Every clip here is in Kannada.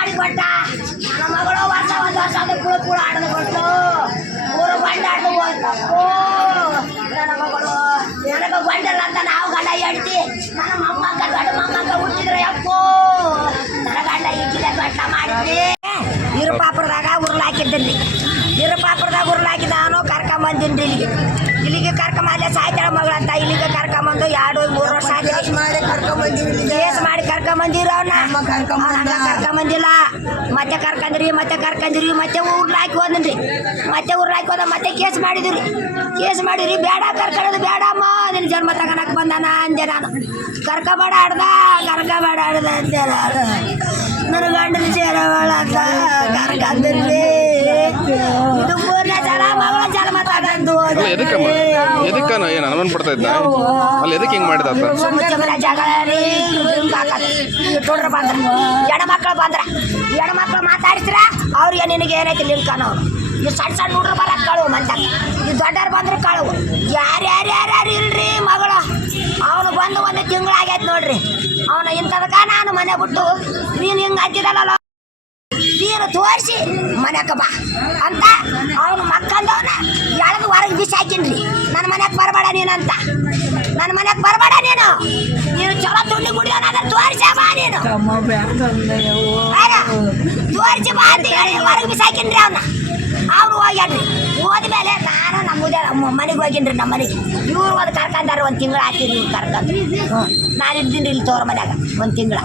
ಮಾಡಿ ಕೊಟ್ಟ ನನ್ನ ಮಗಳು ವರ್ಷ ಒಂದ್ ವರ್ಷ ಅದು ಕುಳು ಕುಳು ಆಡದು ಕೊಟ್ಟು ಊರು ಗಂಡ ಆಡ್ದು ಹೋಗ್ತಪ್ಪೋ ನನ್ನ ಮಗಳು ನನಗ ಗಂಡಲ್ಲ ಅಂತ ಹೇಳ್ತಿ? ನನ್ನ ಅಮ್ಮ ಗಂಡ ಮೊಮ್ಮಕ್ಕ ಹುಟ್ಟಿದ್ರೆ ಅಪ್ಪೋ ನನಗಂಡ ಈಗಿಲ್ಲ ದೊಡ್ಡ ಮಾಡಿದ್ರಿ ಇರು ಪಾಪರದಾಗ ಉರುಳು ಹಾಕಿದ್ದೀನಿ ಇರು ಪಾಪರದಾಗ ಉರುಳು ಹಾಕಿದ ಕರ್ಕೊಂಬಂದಿನ್ರಿ ಇಲ್ಲಿಗೆ. ಇಲ್ಲಿಗೆ ಕರ್ಕೊಂಬಂದೆ ಸಾಯ್ತಾಳ ಮಗಳಂತ ಇಲ್ಲಿಗೆ ಕರ್ಕೊಂಬಂದು ಎರಡು ಮೂರು ವರ್ಷ ಮಾಡಿ ಕರ್ಕೊಂಬಂದಿವಿ ಕೇಸ್ ಮಾಡಿ ಕರ್ಕೊಂಬಂದಿರ ಅವ್ನ. ಕರ್ಕೊಂಬಂದಿಲ್ಲ. ಮತ್ತೆ ಕರ್ಕಂದ್ರಿ ಮತ್ತೆ ಕರ್ಕಂದ್ರಿ ಮತ್ತೆ ಊರ್ಲ ಹಾಕಿ ಹೋದ್ರಿ ಮತ್ತೆ ಊರ್ಲ ಹಾಕಿ ಹೋದ ಮತ್ತೆ ಕೇಸ್ ಮಾಡಿದ್ರಿ. ಕೇಸ್ ಮಾಡಿದ್ರಿ ಬೇಡ ಕರ್ಕೊಳ್ಳೋದು ಬೇಡಮ್ಮ ಅದನ್ನ ಜನ್ಮ ತಗೊಳಕ್ ಬಂದಾನ ಅಂದೆ ನಾನು. ಕರ್ಕೊಬೇಡ ಆಡ್ದ ಕರ್ಕೊಬೇಡ ಆಡ್ದ ಅಂದೆ ನಾನು. ನನ್ನ ಗಂಡನ ಸೇರವಳ ಕರ್ಕಂದ್ರಿ ಎದಕ್ಕಮ್ಮ ಎದಕ್ಕನ ಏನು ಅನುಮಾನ ಪಡ್ತಾ ಇದ್ದ ಅಲ್ಲಿ ಎದಕ್ಕೆ ಹಿಂಗೆ ಮಾಡಿದ ಆತ? ಮುಚ್ಚಮನ ಜಗಳ ರೀ ಹುಡ್ರು ಬಂದ್ರ ಹೆಣ್ಮಕ್ಳು ಬಂದ್ರ. ಹೆಣ್ಮಕ್ಳು ಮಾತಾಡಿಸ್ರ ಅವ್ರಿಗೆ ನಿನಗೆ ಏನೈತಿ ಲಿಂಕ್ ಅನ್ನೋರು ಈ ಸಣ್ಣ ಸಣ್ಣ ಹುಡ್ರು ಬರ ಕಳುವು ಮಂತ ಈ ದೊಡ್ಡವ್ರು ಬಂದ್ರೆ ಕಳುವು ಯಾರು ಯಾರು ಯಾರು ಯಾರು ಇಲ್ರಿ ಮಗಳು? ಅವನು ಬಂದು ಒಂದು ತಿಂಗಳಾಗೈತೆ ನೋಡ್ರಿ. ಅವನು ಇಂಥದಕ್ಕ ನಾನು ಮನೆ ಬಿಟ್ಟು ನೀನು ಹಿಂಗೆ ಹಚ್ಚಿದಲ್ಲ ನೀನು ತೋರಿಸಿ ಮನೆಯಕ್ಕೆ ಬಾ ಅಂತ ಅವನು ಮಕ್ಕಂದವನ ಎಳೆದು ಹೊರಗೆ ಬಿಸಾಕಿನ್ರಿ ನನ್ನ ಮನೆಗೆ ಬರಬೇಡ ನೀನಂತ ನನ್ನ ಮನೆಗೆ ಬರಬೇಡ ನೀನು. ನೀನು ಚಲೋ ತುಂಡಿ ಕುಡಿಯೋಣ ತೋರಿಸ ಬಾ ನೀನು. ತೋರಿಸಿ ಬಾ ಅಂತ ಹೇಳಿ ಹೊರಗೆ ಬಿಸಾಕಿನ್ರಿ ಅವನ. ಅವ್ರು ಹೋಗ್ಯಾನ್ರಿ. ಹೋದ್ಮೇಲೆ ನಮ್ಮದೇ ಮನೆಗೆ ಹೋಗಿನ್ರಿ ನಮ್ಮ ಮನೆಗೆ ಇವ್ರು ಒಂದು ಕರ್ಕೊಂಡಾರ ಒಂದು ತಿಂಗಳು ಹಾಕಿದ್ರು ಇವ್ರು ಕರ್ಕೊಂಡು. ನಾನು ಇದ್ದೀನಿ ಇಲ್ಲಿ ತೋರ ಮನ್ಯಾಗ ಒಂದು ತಿಂಗಳ.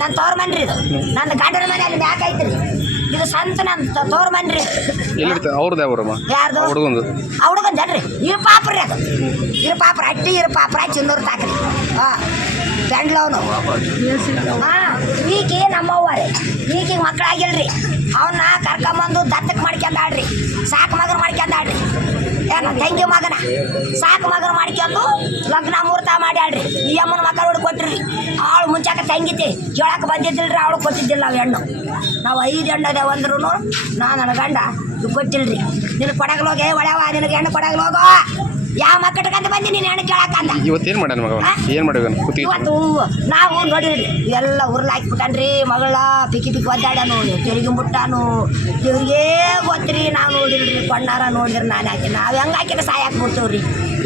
ನನ್ನ ತೋರ್ ಮನ್ರಿ ಇದು. ನನ್ನ ಗಂಡನ ಮನೆಯಲ್ಲಿ ಮ್ಯಾಕ್ ಐತ್ರಿ. ಇದು ಸಂತ ನನ್ನ ತೋರ್ ಮನ್ರಿ. ಅವ್ರದ್ದು ಯಾರ್ದು? ಹುಡುಗಂದು. ಇರು ಪಾಪ್ರಿ ಅದು. ಇರು ಪಾಪ್ರ ಅಟ್ಟಿ ಇರು ಪಾಪ್ರ ಚಿನ್ನೂರು ತಾಕ್ರಿ. ಹಾ ಹಾಂ ಹಾ ನಮ್ಮವ್ವ ನಮ್ಮವ್ವರಿ ಈಕಿಗೆ ಮಕ್ಕಳಾಗಿಲ್ರಿ ಅವನ್ನ ಕರ್ಕೊಂಬಂದು ದತ್ತಕ್ಕೆ ಮಾಡ್ಕೊಂಡಾಡ್ರಿ ಸಾಕು ಏನು ತಂಗಿ ಮಗನ. ಸಾಕು ಮಗನ ಮಾಡ್ಕೊಂಡು ಲಗ್ನ ಮುಹೂರ್ತ ಮಾಡ್ಯಾಳ್ರಿ. ಈ ಅಮ್ಮನ ಮಕ್ಕಳು ಕೊಟ್ರಿ. ಅವಳು ಮುಂಚಾಕ ತಂಗಿತಿ ಕೇಳಕ್ಕೆ ಬಂದಿದ್ದಿಲ್ರಿ, ಅವಳು ಕೊಟ್ಟಿದ್ದಿಲ್ಲ ನಾವು ಹೆಣ್ಣು. ನಾವು ಐದು ಹೆಣ್ಣು ಅದೇವ ಅಂದ್ರೂ ನಾ ನನ್ನ ಗಂಡ ಕೊಟ್ಟಿಲ್ರಿ ನಿನ್ನ ಕೊಡಗಲೋಗೆ ಒಳ್ಳೆವ ನಿನಗೆ ಹೆಣ್ಣು ಕೊಡಗಲೋಗೋ ಯಾವ ಮಕ್ಕಟ್ಕಂತ ಬಂದಿ ನೀನು ಹೆಣ್ಣು ಕೇಳಕ್ಕಂದ? ಇವತ್ತೇನು ಮಾಡ್ಯಾನ ಮಗ ಏನು ಮಾಡ್ಯಾನ ಕುತ್ತಿಗೆ ಇವತ್ತು ನಾವು ನೋಡಿರಿ ಎಲ್ಲ ಉರ್ಲ ಹಾಕ್ಬಿಟ್ಟನ್ರಿ ಮಗಳ ಪಿಕ್ಕಿ ಪಿಕ್ಕಿ ಒದ್ದಾಡನು ತಿರುಗಿ ಮುಟ್ಟಾನು ಇವ್ರಿಗೆ ಗೊತ್ತ್ರಿ ನಾವು ನೋಡಿಲ್ರಿ ಕೊಂಡಾರ ನೋಡಿದ್ರಿ ನಾನು ಹಾಕಿ ನಾವು ಹೆಂಗೆ ಹಾಕಿದ್ರೆ ಸಾಯ ಹಾಕ್ಬಿಡ್ತೇವ್ರಿ?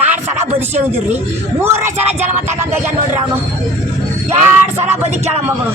ಎರಡು ಸಲ ಬದುಕಿವ್ದಿರಿ ಮೂರನೇ ಸಲ ಜನ್ಮ ತಗೊಂಡೋಗ್ಯಾನ ನೋಡ್ರಿ ಅವನು. ಎರಡು ಸಲ ಬದುಕ್ಯಾಳ ಮಗಳು.